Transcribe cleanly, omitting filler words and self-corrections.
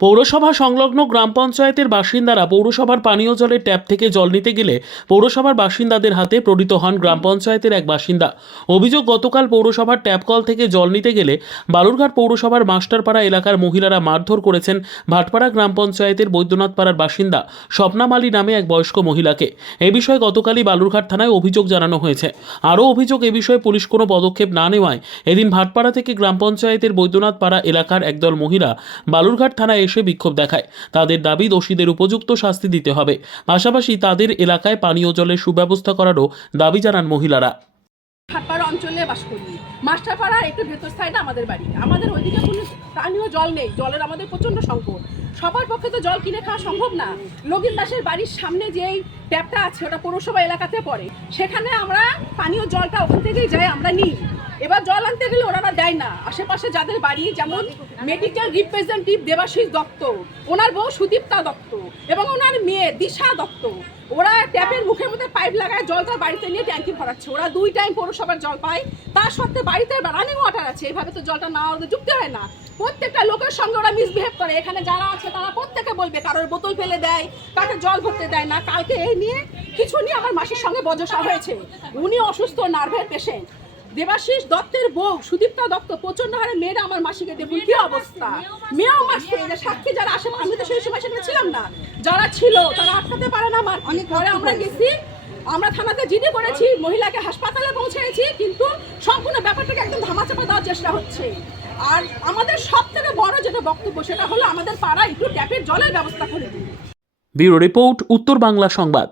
পৌরসভা সংলগ্ন গ্রাম পঞ্চায়েতের বাসিন্দারা পৌরসভার পানীয় জলের ট্যাপ থেকে জল নিতে গেলে পৌরসভার বাসিন্দাদের হাতে প্রহৃত হন গ্রাম পঞ্চায়েতের এক বাসিন্দা। অভিযোগ, গতকাল পৌরসভার ট্যাপ কল থেকে জল নিতে গেলে বালুরঘাট পৌরসভার মাস্টারপাড়া এলাকার মহিলারা মারধর করেছেন ভাটপাড়া গ্রাম পঞ্চায়েতের বৈদ্যনাথপাড়ার বাসিন্দা স্বপ্না মালী নামে এক বয়স্ক মহিলাকে। এ বিষয়ে গতকালই বালুরঘাট থানায় অভিযোগ জানানো হয়েছে। আরও অভিযোগ, এ বিষয়ে পুলিশ কোনো পদক্ষেপ না নেওয়ায় এদিন ভাটপাড়া থেকে গ্রাম পঞ্চায়েতের বৈদ্যনাথপাড়া এলাকার একদল মহিলা বালুরঘাট থানায় এসে বিক্ষোভ দেখায়। তাদের দাবি, দোষীদের উপযুক্ত শাস্তি দিতে হবে। পাশাপাশি তাদের এলাকায় পানীয় জলের সুব্যবস্থা করারও দাবি জানান মহিলারা। ভাটপাড়া অঞ্চলে বাস করি। মাস্টারপাড়া একটু ভেতর সাইডে আমাদের বাড়ি। আমাদের ওইদিকে কোনো পানীয় জল নেই, জলের আমাদের প্রচণ্ড সংকট। সবার পক্ষে তো জল কিনে খাওয়া সম্ভব না। লগিন দাসের বাড়ির সামনে যেই ট্যাপটা আছে ওটা পৌরসভা এলাকাতে পড়ে, সেখানে আমরা পানীয় জলটা ওখান থেকেই যাই আমরা নিই। এবার জল আনতে গেলে ওনারা দেয় না। আশেপাশে যাদের বাড়ি, যেমন মেডিকেল রিপ্রেজেন্টেটিভ দেবাশিস দত্ত, ওনার বউ সুদীপ্তা দত্ত এবং ওনার মেয়ে দিশা দত্ত, ওরা ট্যাপের মুখের মধ্যে পাইপ লাগায় জলটা বাড়িতে নিয়ে ট্যাঙ্কি ভরাচ্ছে। ওরা 2 টাইম পৌরসভার জল পায়, তার সত্ত্বে বাড়িতে রানিং ওয়াটার আছে। এইভাবে তো জলটা না ওদের যুক্তি হয় না। প্রত্যেকটা লোকের সঙ্গে ওরা মিসবিহেভ করে। এখানে যারা আছে তারা প্রত্যেকে বলবে, কারোর বোতল ফেলে দেয়, কাকে জল ভরতে দেয় না। কালকে এই নিয়ে কিছু নিয়ে আমার মাসির সঙ্গে বচসা হয়েছে। উনি অসুস্থ, নার্ভের পেশেন্ট। দেবাশিস দত্তের বউ সুদীপ্তা দত্ত প্রচন্ড হারে মেয়েরা আমার মাসিকে দেখুন কি অবস্থা। মেয়েও মাস পেয়ে যায়। সাক্ষী যারা আসে, আমি তো সেই সময় সেখানে ছিলাম না, যারা ছিল তারা আটকাতে পারে না। আমার অনেক পরে আমরা গেছি, আমরা থানাতে জিডি করেছি, মহিলাকে হাসপাতালে পৌঁছেছি, কিন্তু সম্পূর্ণ ব্যাপারটাকে একদম ধামাচাপা দেওয়ার চেষ্টা হচ্ছে। আর আমাদের সব থেকে বড় যেটা বক্তব্য, সেটা হলো আমাদের পাড়ায় একটু ট্যাপের জলের ব্যবস্থা করে দিন। ব্যুরো রিপোর্ট, উত্তর বাংলা সংবাদ।